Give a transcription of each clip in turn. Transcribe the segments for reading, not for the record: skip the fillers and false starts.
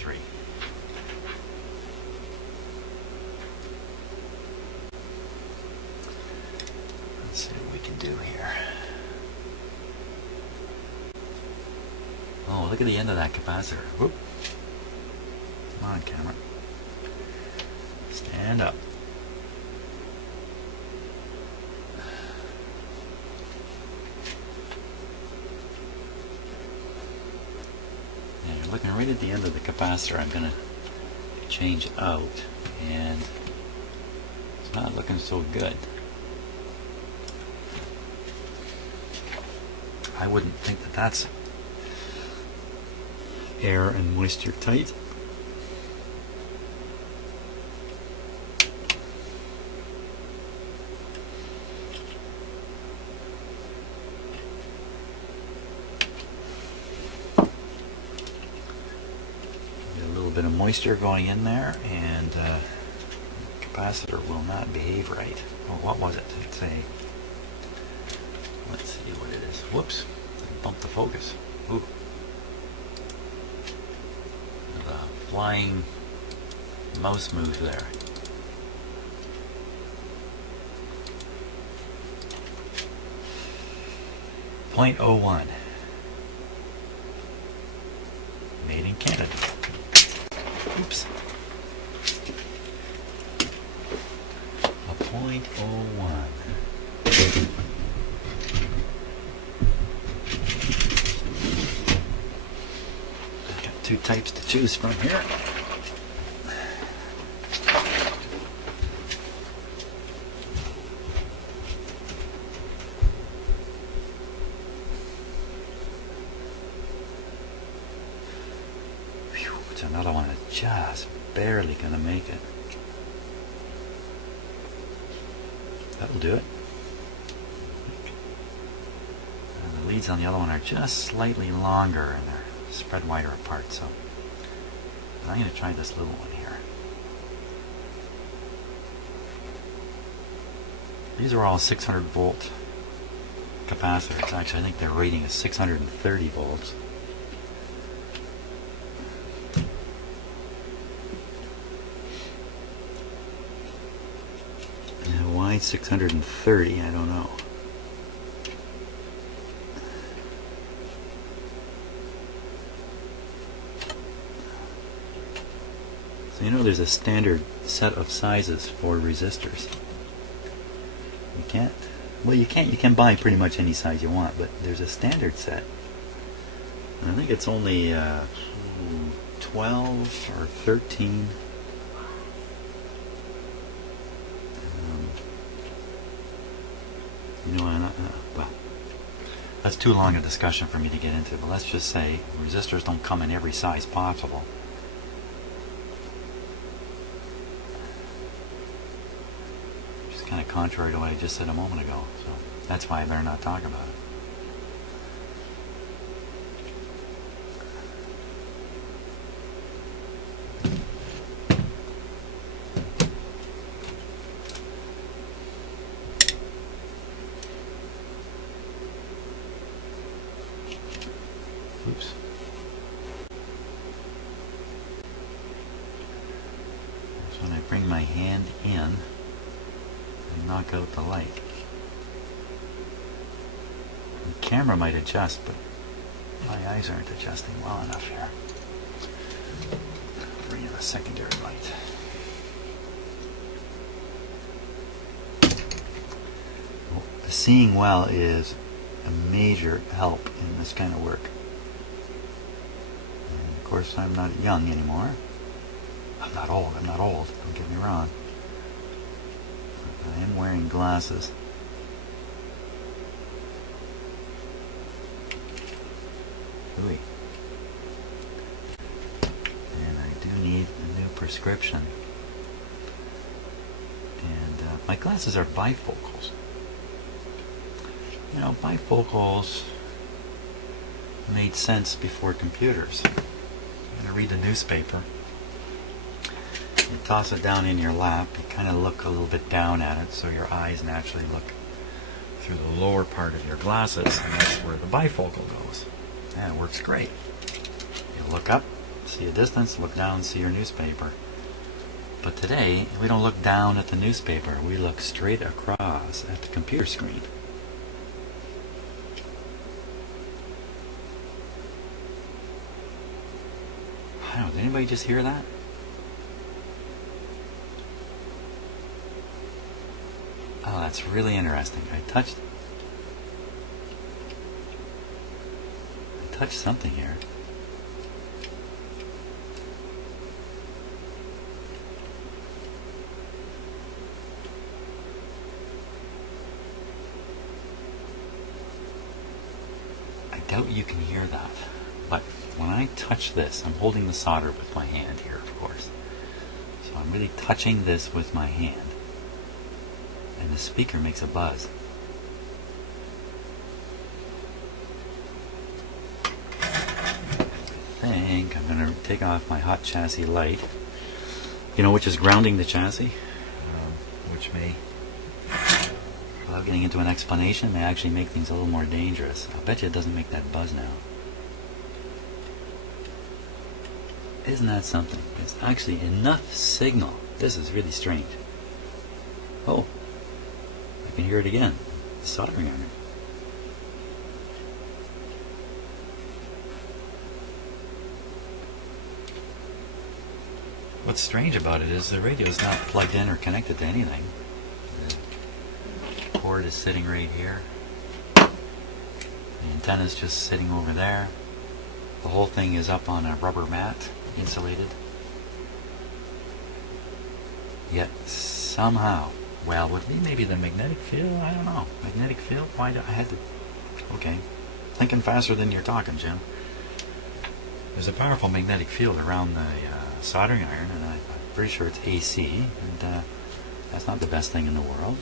3. Let's see what we can do here. Oh, look at the end of that capacitor. Whoop. Come on, camera. Stand up. Now you're looking right at the end of the capacitor. I'm going to change out, and it's not looking so good. I wouldn't think that that's air and moisture tight. Get a little bit of moisture going in there, and the capacitor will not behave right. Oh, what was it? Let's see what it is. Whoops, I bumped the focus. Ooh. The flying mouse move there. .01. Made in Canada. Oops. A .01. Two types to choose from here. Whew, it's another one that's just barely gonna make it. That'll do it. And the leads on the other one are just slightly longer, and they're spread wider apart, so I'm going to try this little one here. These are all 600 volt capacitors. Actually, I think their rating is 630 volts. Now, why 630? I don't know. You know, there's a standard set of sizes for resistors. You can't, well, you can buy pretty much any size you want, but there's a standard set. And I think it's only 12 or 13. You know, well, that's too long a discussion for me to get into, but let's just say resistors don't come in every size possible. Kind of contrary to what I just said a moment ago, so that's why I better not talk about it. Oops. So when I bring my hand in, knock out the light. The camera might adjust, but my eyes aren't adjusting well enough here. Bring in a secondary light. Well, seeing well is a major help in this kind of work. And of course, I'm not young anymore. I'm not old, don't get me wrong. I am wearing glasses. Ooh. And I do need a new prescription. And my glasses are bifocals. You know, bifocals made sense before computers. I'm going to read the newspaper. You toss it down in your lap, you kind of look a little bit down at it so your eyes naturally look through the lower part of your glasses, and that's where the bifocal goes. Yeah, it works great. You look up, see a distance, look down, see your newspaper. But today, we don't look down at the newspaper, we look straight across at the computer screen. I don't know, did anybody just hear that? Oh, that's really interesting. I touched something here. I doubt you can hear that, but when I touch this, I'm holding the solder with my hand here, of course. So I'm really touching this with my hand, and the speaker makes a buzz. I think I'm going to take off my hot chassis light, which is grounding the chassis, which may, without getting into an explanation, may actually make things a little more dangerous. I bet you it doesn't make that buzz now. Isn't that something? It's actually enough signal. This is really strange. Oh, I can hear it again. Soldering iron. What's strange about it is the radio is not plugged in or connected to anything. The cord is sitting right here. The antenna is just sitting over there. The whole thing is up on a rubber mat, insulated. Yet somehow, well, would be maybe the magnetic field? I don't know. Magnetic field? Why do I had to? Okay, thinking faster than you're talking, Jim. There's a powerful magnetic field around the soldering iron, and I'm pretty sure it's AC, and that's not the best thing in the world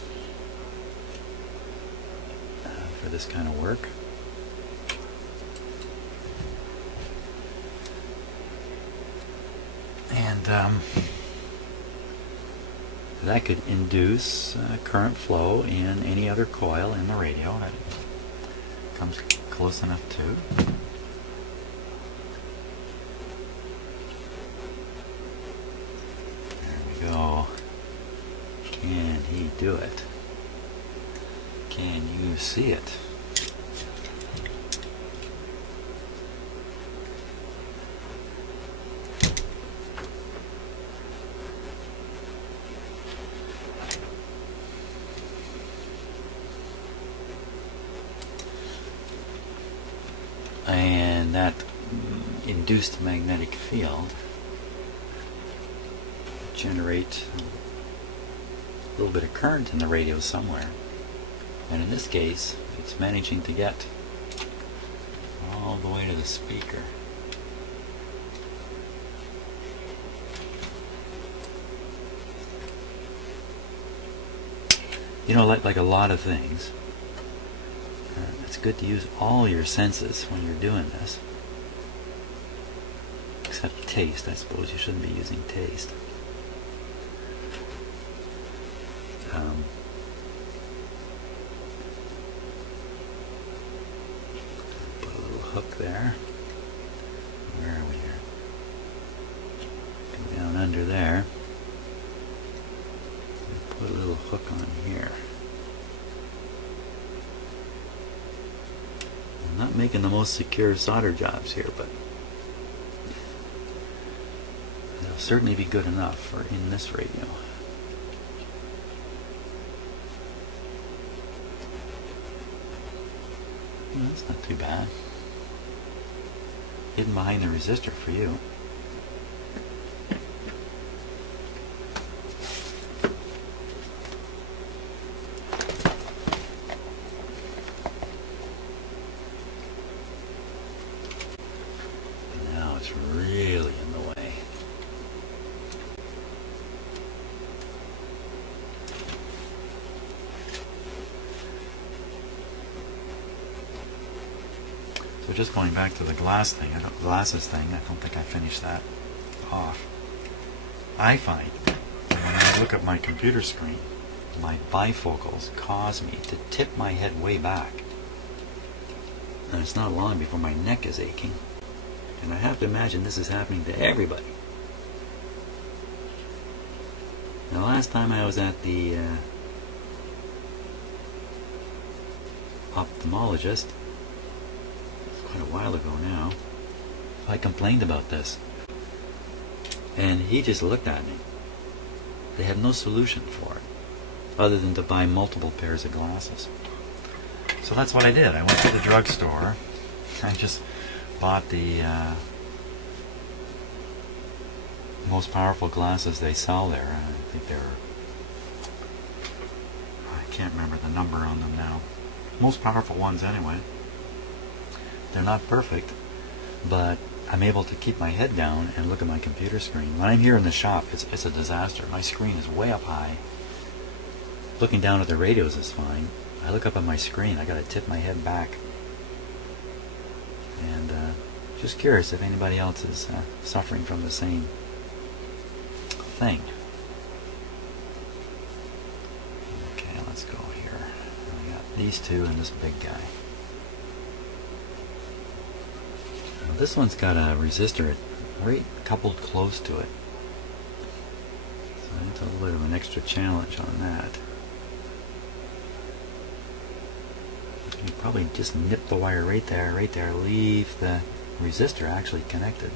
for this kind of work. And that could induce current flow in any other coil in the radio. That comes close enough to. Go. Can he do it? Can you see it? And that induced magnetic field generate a little bit of current in the radio somewhere, and in this case it's managing to get all the way to the speaker. Like a lot of things, it's good to use all your senses when you're doing this, except taste. I suppose you shouldn't be using taste. Put a little hook there. Where are we here? Go down under there. And put a little hook on here. I'm not making the most secure solder jobs here, but they'll certainly be good enough for in this radio. Well, that's not too bad. Hidden behind the resistor for you. Now it's really in the way. So just going back to the glasses thing, I don't think I finished that off. I find when I look at my computer screen, my bifocals cause me to tip my head way back. And it's not long before my neck is aching. And I have to imagine this is happening to everybody. Now, last time I was at the ophthalmologist, quite a while ago now, I complained about this. And he just looked at me. They had no solution for it, other than to buy multiple pairs of glasses. So that's what I did. I went to the drugstore. I just bought the most powerful glasses they sell there. I think they're, I can't remember the number on them now. Most powerful ones anyway. They're not perfect, but I'm able to keep my head down and look at my computer screen. When I'm here in the shop, it's a disaster. My screen is way up high. Looking down at the radios is fine. I look up at my screen, I gotta tip my head back. And just curious if anybody else is suffering from the same thing. Okay, let's go here. I got these two and this big guy. Now, this one's got a resistor right coupled close to it. So that's a little bit of an extra challenge on that. You probably just nip the wire right there, leave the resistor actually connected,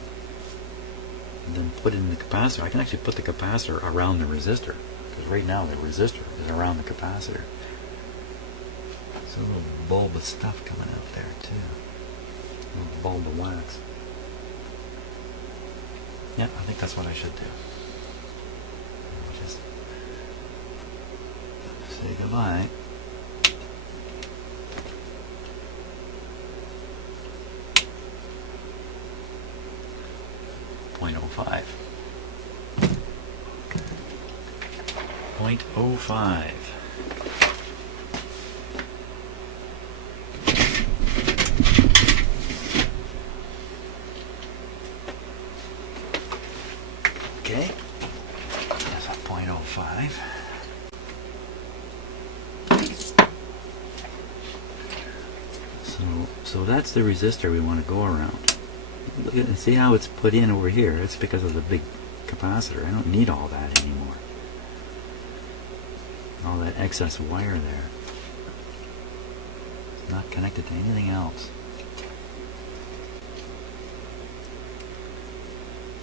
and then put it in the capacitor. I can actually put the capacitor around the resistor, because right now the resistor is around the capacitor. There's a little bulb of stuff coming out there too. A little bulb of wax. Yeah, I think that's what I should do. Just say goodbye. 0.05. 0.05. Okay, that's a 0.05. So that's the resistor we want to go around. Look at, see how it's put in over here. It's because of the big capacitor. I don't need all that anymore. All that excess wire there. It's not connected to anything else.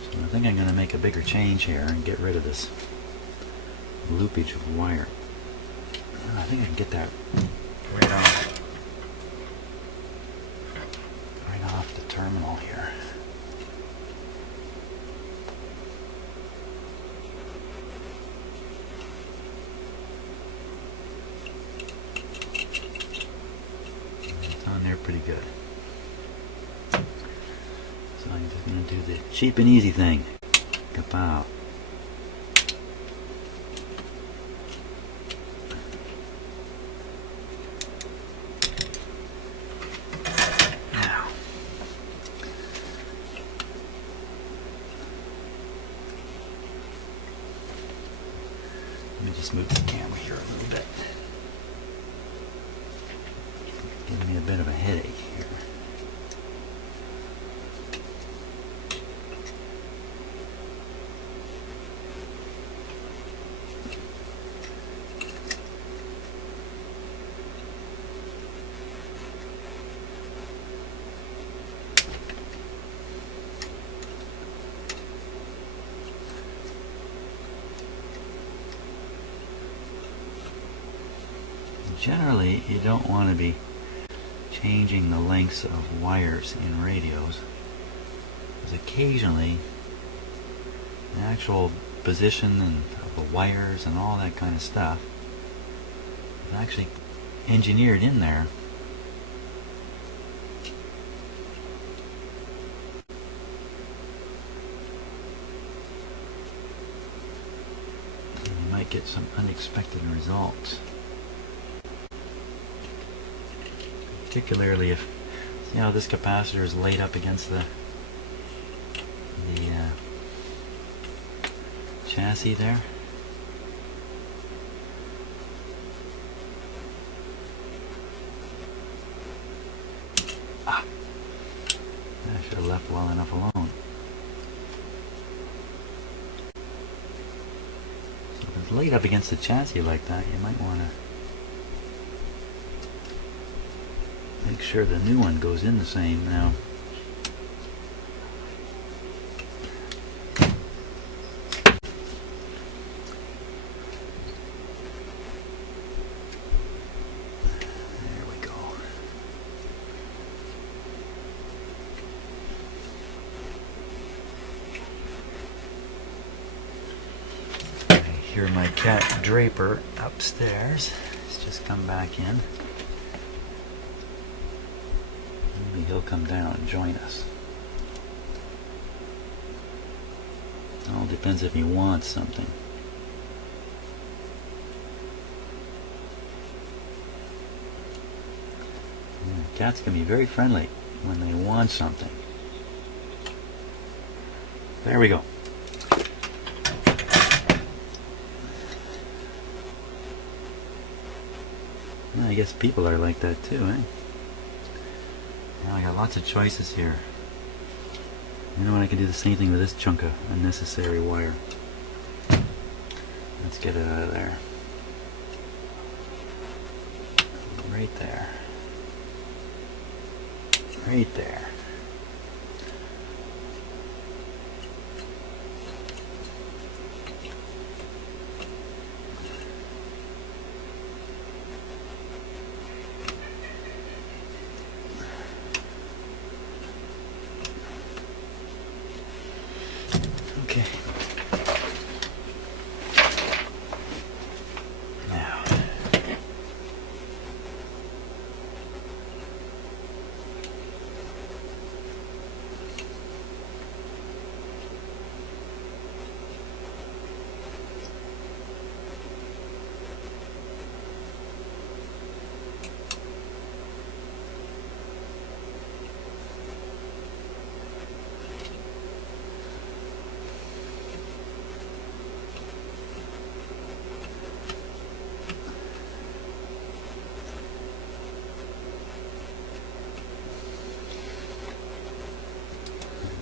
So I think I'm going to make a bigger change here and get rid of this loopage of wire. I think I can get that right off the terminal here. It's on there pretty good. So I'm just going to do the cheap and easy thing. Kapow. Let me just move the camera here a little bit. Giving me a bit of a headache here. Generally, you don't want to be changing the lengths of wires in radios, because occasionally the actual position of the wires and all that kind of stuff is actually engineered in there. And you might get some unexpected results. Particularly if, see how this capacitor is laid up against the chassis there? I should have left well enough alone. So if it's laid up against the chassis like that, you might want to make sure the new one goes in the same. Now, there we go. I hear my cat Draper upstairs. He's just come back in. Maybe he'll come down and join us. It all depends if he wants something. Cats can be very friendly when they want something. There we go. I guess people are like that too, eh? Now I got lots of choices here. You know what, I can do the same thing with this chunk of unnecessary wire. Let's get it out of there. Right there. Right there. Okay. Now,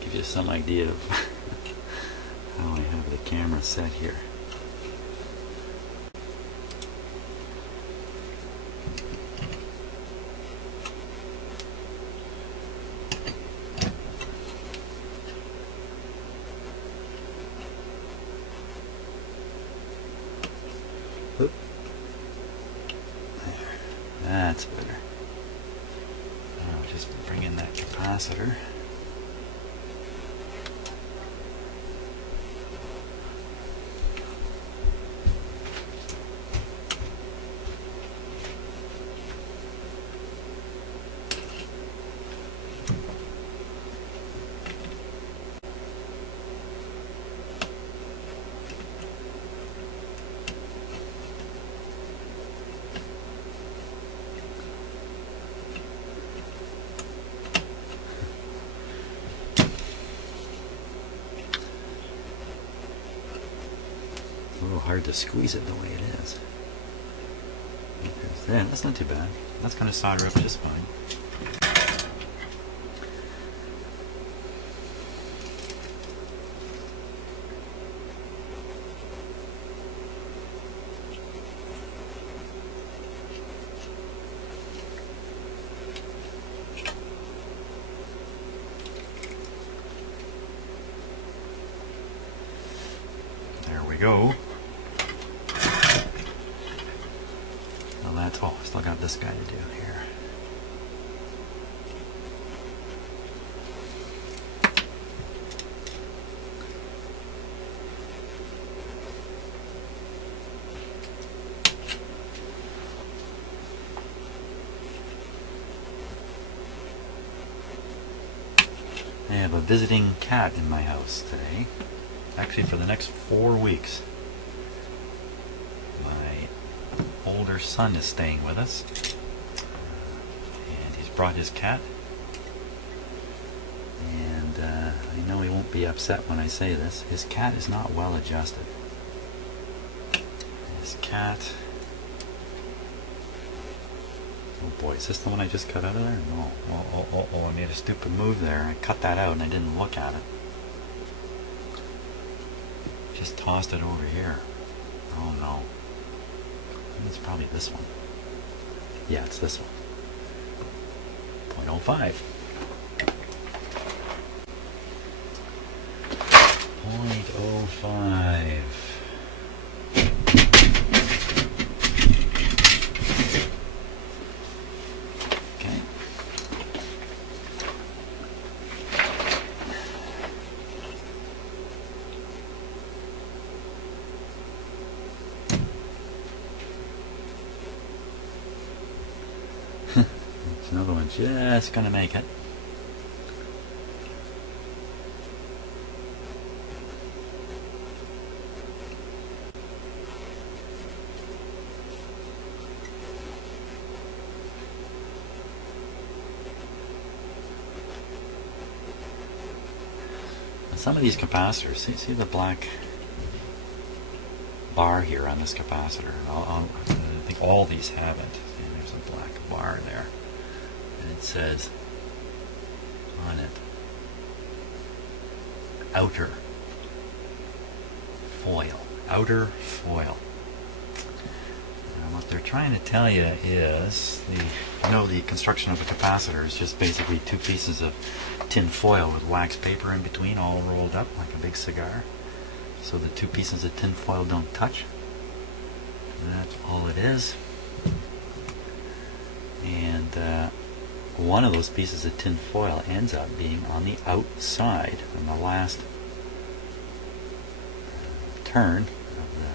give you some idea of how I have the camera set here. Oop. There. That's better. Now just bring in that capacitor. A little hard to squeeze it the way it is. Yeah, that's not too bad. That's going to solder up just fine. There we go. Well, that's all. Still got this guy to do here. I have a visiting cat in my house today. Actually, for the next 4 weeks. My older son is staying with us, and he's brought his cat. And I know he won't be upset when I say this. His cat is not well adjusted. His cat Oh boy, is this the one I just cut out of there? No. Oh, I made a stupid move there. I cut that out and I didn't look at it. Just tossed it over here. Oh no. I think it's probably this one. Yeah, it's this one. 0.05. 0.05. Okay. There's another one just gonna make it. Some of these capacitors, see the black bar here on this capacitor. I think all these have it. See, there's a black bar there. And it says on it, outer foil. Outer foil. And what they're trying to tell you is, the construction of a capacitor is just basically two pieces of tin foil with wax paper in between, all rolled up like a big cigar, so the two pieces of tin foil don't touch. And that's all it is. And one of those pieces of tin foil ends up being on the outside, on the last turn of the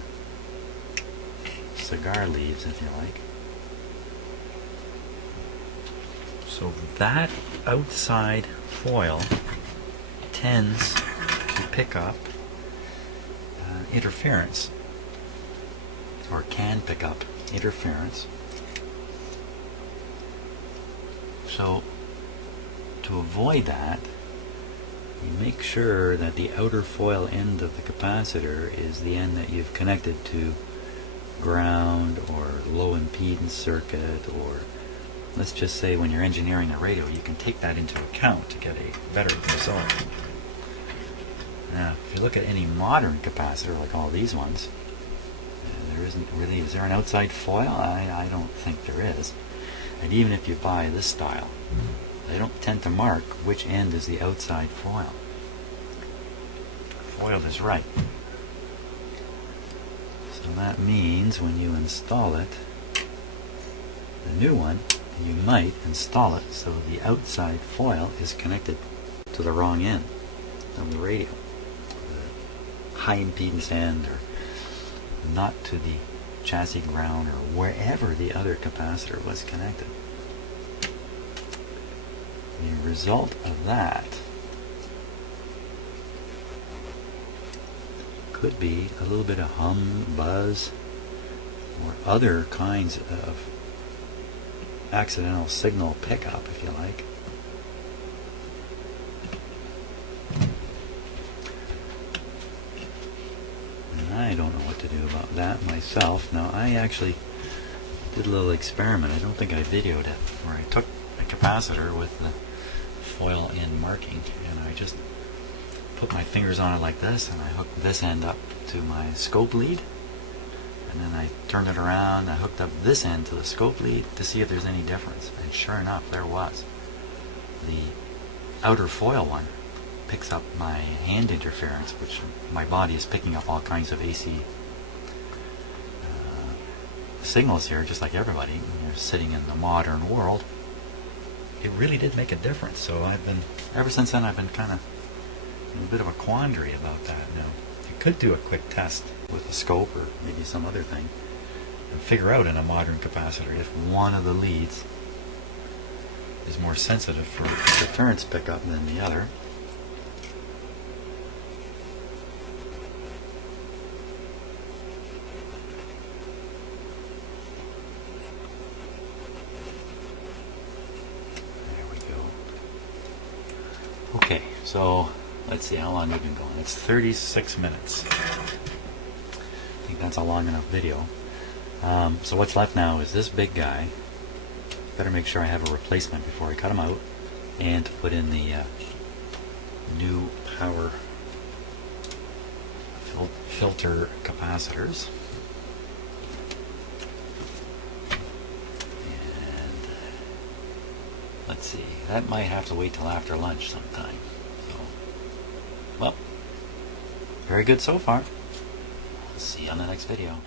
cigar leaves, if you like. So that outside foil tends to pick up interference, or can pick up interference. So to avoid that, you make sure that the outer foil end of the capacitor is the end that you've connected to ground or low impedance circuit, or let's just say when you're engineering a radio, you can take that into account to get a better result. Now, if you look at any modern capacitor, like all these ones, there isn't really, is there an outside foil? I don't think there is. And even if you buy this style, they don't tend to mark which end is the outside foil. Foil is right. So that means when you install it, the new one, you might install it so the outside foil is connected to the wrong end of the radio, the high impedance end, or not to the chassis ground, or wherever the other capacitor was connected. The result of that could be a little bit of hum, buzz, or other kinds of accidental signal pickup, if you like. And I don't know what to do about that myself. Now, I actually did a little experiment. I don't think I videoed it, where I took a capacitor with the foil end marking, and I just put my fingers on it like this, and I hooked this end up to my scope lead, and then I turned it around, I hooked up this end to the scope lead to see if there's any difference, and sure enough, there was. The outer foil one picks up my hand interference, which my body is picking up all kinds of AC signals here, just like everybody. When you're sitting in the modern world, it really did make a difference. So ever since then, I've been kind of in a bit of a quandary about that. Now, you could do a quick test with the scope or maybe some other thing and figure out in a modern capacitor if one of the leads is more sensitive for interference pickup than the other. There we go. Okay, so let's see how long we've been going. It's 36 minutes. I think that's a long enough video. So what's left now is this big guy better make sure I have a replacement before I cut them out, and to put in the new power filter capacitors. And let's see, that might have to wait till after lunch sometime. So, well, very good so far. See you on the next video.